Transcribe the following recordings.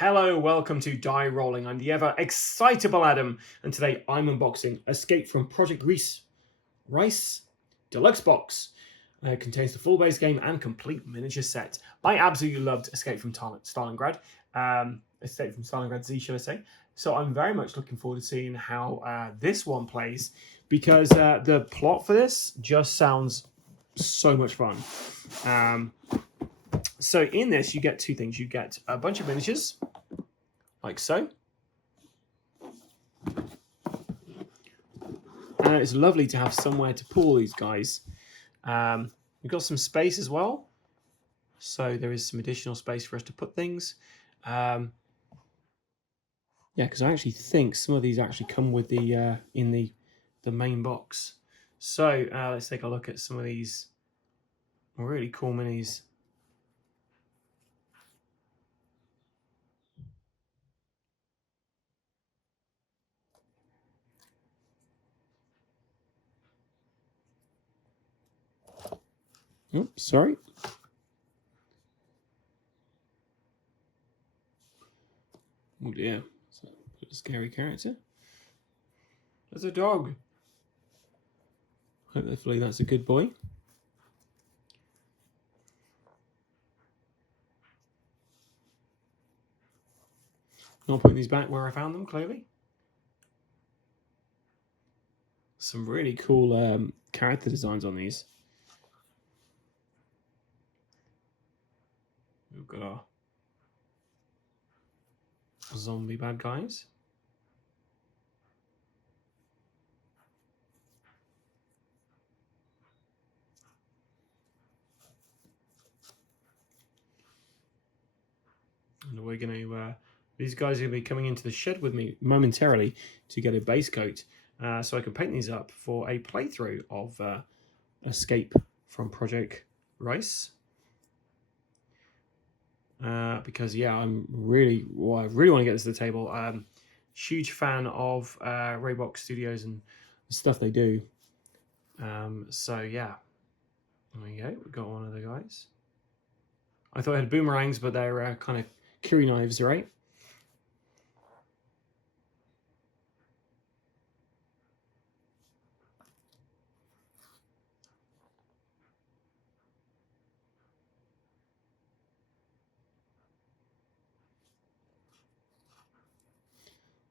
Hello, welcome to Die Rolling. I'm the ever excitable Adam, and today I'm unboxing Escape from Projekt Riese Deluxe box. It contains the full base game and complete miniature set. I absolutely loved Escape from Stalingrad. Escape from Stalingrad Z, shall I say. So I'm very much looking forward to seeing how this one plays, because the plot for this just sounds so much fun. So in this, you get two things. You get a bunch of miniatures, like so. And it's lovely to have somewhere to pull these guys. We've got some space as well. So there is some additional space for us to put things. Yeah, because I actually think some of these actually come with the in the main box. So let's take a look at some of these really cool minis. Oops, sorry. Oh dear, a scary character. There's a dog. Hopefully that's a good boy. Not putting these back where I found them, clearly. Some really cool character designs on these. We've got our zombie bad guys. And we're going to, these guys are going to be coming into the shed with me momentarily to get a base coat, so I can paint these up for a playthrough of Escape from Projekt Riese. Because yeah, I really want to get this to the table. Huge fan of Raybox Studios and the stuff they do. So yeah, there we go. We've got one of the guys. I thought I had boomerangs, but they're kind of Kiri knives, right?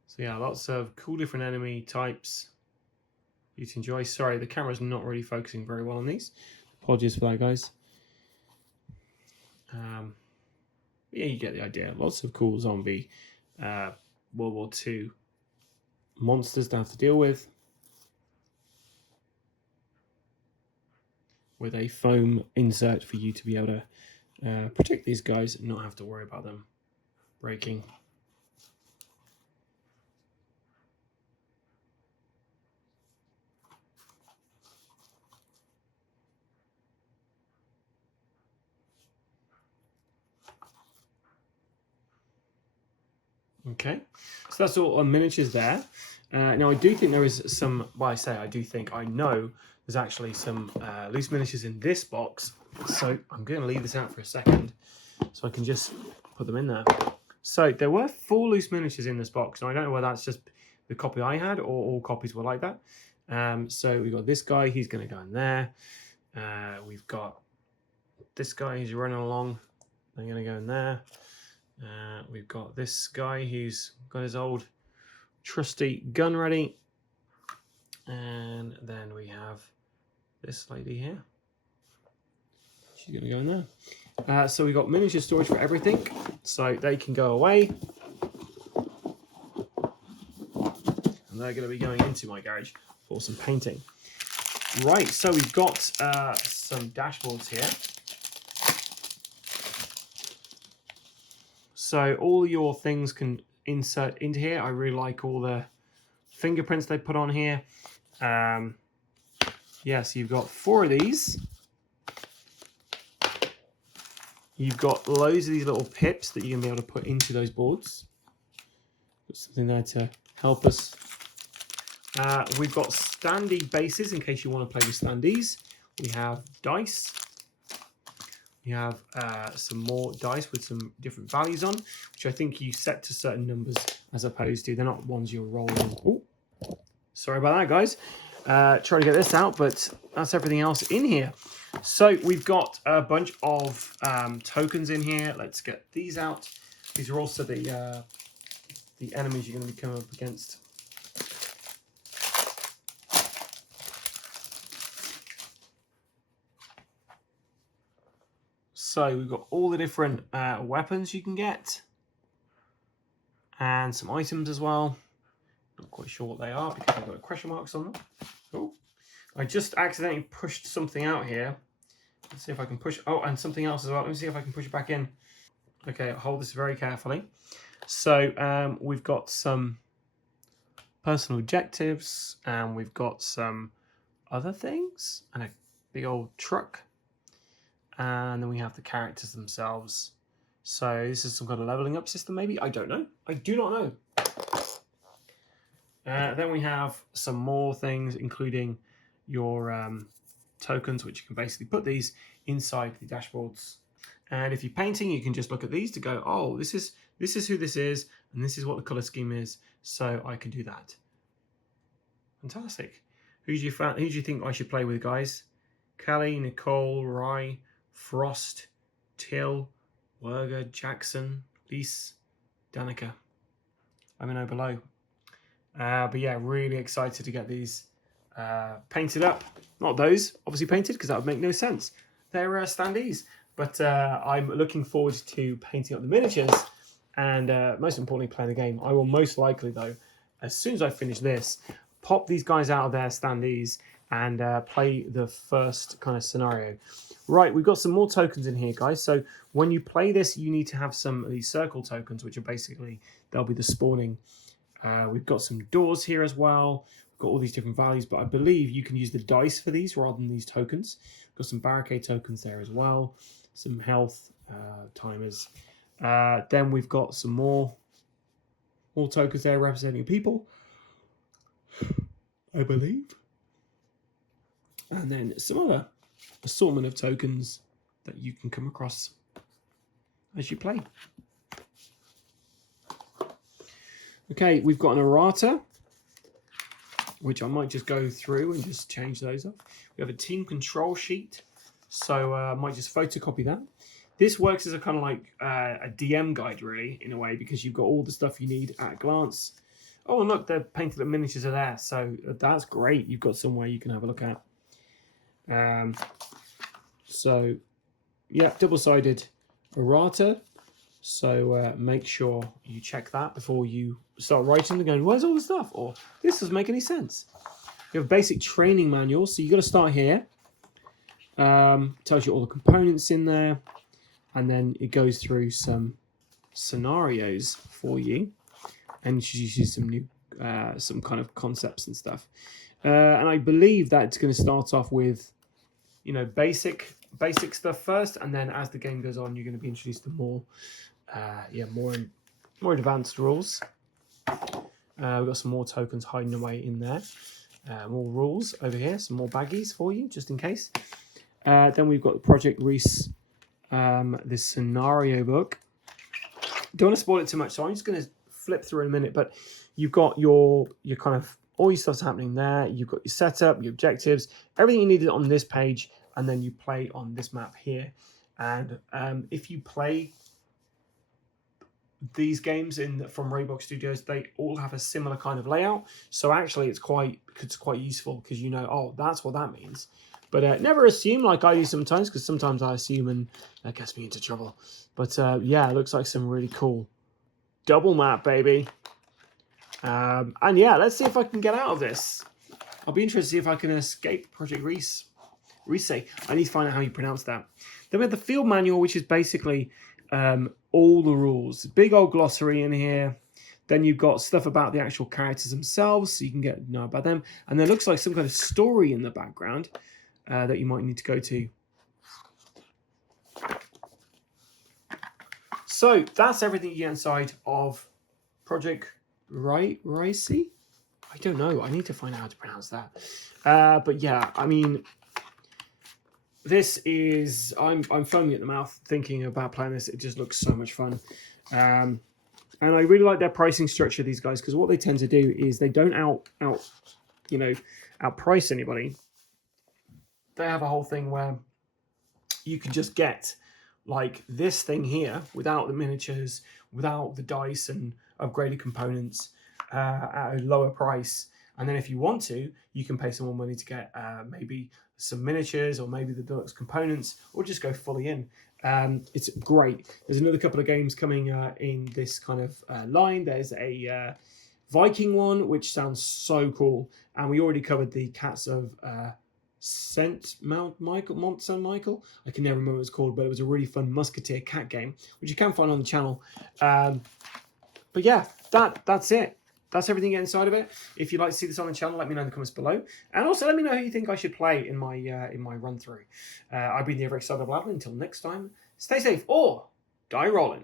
So yeah, lots of cool different enemy types you to enjoy. Sorry, the camera's not really focusing very well on these. Apologies for that, guys. Yeah, you get the idea. Lots of cool zombie World War II monsters to have to deal with a foam insert for you to be able to protect these guys and not have to worry about them breaking. Okay, so that's all on miniatures there. Now I do think there is some, well, I know there's actually some loose miniatures in this box, so I'm going to leave this out for a second so I can just put them in there. So there were 4 loose miniatures in this box, and I don't know whether that's just the copy I had or all copies were like that. So we've got this guy, he's going to go in there. We've got this guy, he's running along, they're going to go in there. We've got this guy who's got his old trusty gun ready. And then we have this lady here. She's going to go in there. So we've got miniature storage for everything. So they can go away. And they're going to be going into my garage for some painting. Right, so we've got some dashboards here. So all your things can insert into here. I really like all the fingerprints they put on here. Yeah, so you've got 4 of these. You've got loads of these little pips that you're going to be able to put into those boards. Got something there to help us. We've got standee bases in case you want to play with standees. We have dice. You have some more dice with some different values on, which I think you set to certain numbers as opposed to, they're not ones you're rolling. Oh, sorry about that, guys. Trying to get this out, but that's everything else in here. So we've got a bunch of tokens in here. Let's get these out. These are also the enemies you're going to be coming up against. So we've got all the different weapons you can get, and some items as well. Not quite sure what they are because I've got question marks on them. Oh, I just accidentally pushed something out here. Let's see if I can push. Oh, and something else as well. Let me see if I can push it back in. Okay, I'll hold this very carefully. So we've got some personal objectives, and we've got some other things, and a big old truck. And then we have the characters themselves. So this is some kind of leveling up system, maybe? I don't know. I do not know. Then we have some more things, including your tokens, which you can basically put these inside the dashboards. And if you're painting, you can just look at these to go, oh, this is who this is, and this is what the color scheme is, so I can do that. Fantastic. Who do you think I should play with, guys? Kelly, Nicole, Rye, Frost, Till, Werger, Jackson, Lise, Danica. Let me know below. But yeah, really excited to get these painted up. Not those, obviously painted, because that would make no sense. They're standees. But I'm looking forward to painting up the miniatures and most importantly, playing the game. I will most likely, though, as soon as I finish this, pop these guys out of their standees and play the first kind of scenario. Right, we've got some more tokens in here, guys. So when you play this, you need to have some of these circle tokens, which are basically, they'll be the spawning. We've got some doors here as well. We've got all these different values, but I believe you can use the dice for these rather than these tokens. We've got some barricade tokens there as well. Some health timers. Then we've got some more tokens there representing people, I believe. And then some other assortment of tokens that you can come across as you play. Okay, we've got an errata, which I might just go through and just change those up. We have a team control sheet, so I might just photocopy that. This works as a kind of like a DM guide, really, in a way, because you've got all the stuff you need at a glance. Oh, and look, the painted up miniatures are there, so that's great. You've got somewhere you can have a look at. So, yeah, double-sided errata. So make sure you check that before you start writing and going, where's all the stuff? Or this doesn't make any sense. You have a basic training manual, so you've got to start here. Tells you all the components in there. And then it goes through some scenarios for you and introduces some new, some kind of concepts and stuff. And I believe that it's going to start off with, you know, basic stuff first, and then as the game goes on, you're going to be introduced to more advanced rules. We've got some more tokens hiding away in there. More rules over here, some more baggies for you, just in case. Then we've got the Projekt Riese, this scenario book. Don't want to spoil it too much, so I'm just going to flip through in a minute. But you've got your kind of all your stuff's happening there. You've got your setup, your objectives, everything you needed on this page, and then you play on this map here. And if you play these games from Rollbox Studios, they all have a similar kind of layout. So actually, it's quite useful because you know, oh, that's what that means. But never assume, like I do sometimes, because sometimes I assume and that gets me into trouble. But yeah, it looks like some really cool double map, baby. And yeah, let's see if I can get out of this. I'll be interested to see if I can escape Projekt Riese. I need to find out how you pronounce that. Then we have the field manual, which is basically all the rules. Big old glossary in here. Then you've got stuff about the actual characters themselves, so you can know about them. And there looks like some kind of story in the background that you might need to go to. So that's everything you get inside of Projekt Riese. I don't know. I need to find out how to pronounce that. But yeah, I mean, this is I'm foaming at the mouth thinking about playing this. It just looks so much fun. And I really like their pricing structure, these guys, because what they tend to do is they don't outprice anybody. They have a whole thing where you can just get like this thing here without the miniatures, without the dice and upgraded components at a lower price. And then if you want to, you can pay some more money to get maybe some miniatures or maybe the deluxe components, or just go fully in. It's great. There's another couple of games coming in this kind of line. There's a Viking one, which sounds so cool. And we already covered the Cats of Mont Saint Michael. I can never remember what it's called, but it was a really fun musketeer cat game, which you can find on the channel. But yeah, that's it. That's everything inside of it. If you'd like to see this on the channel, let me know in the comments below. And also let me know who you think I should play in my run through. I've been the ever excited Admin. Until next time, stay safe or die rolling.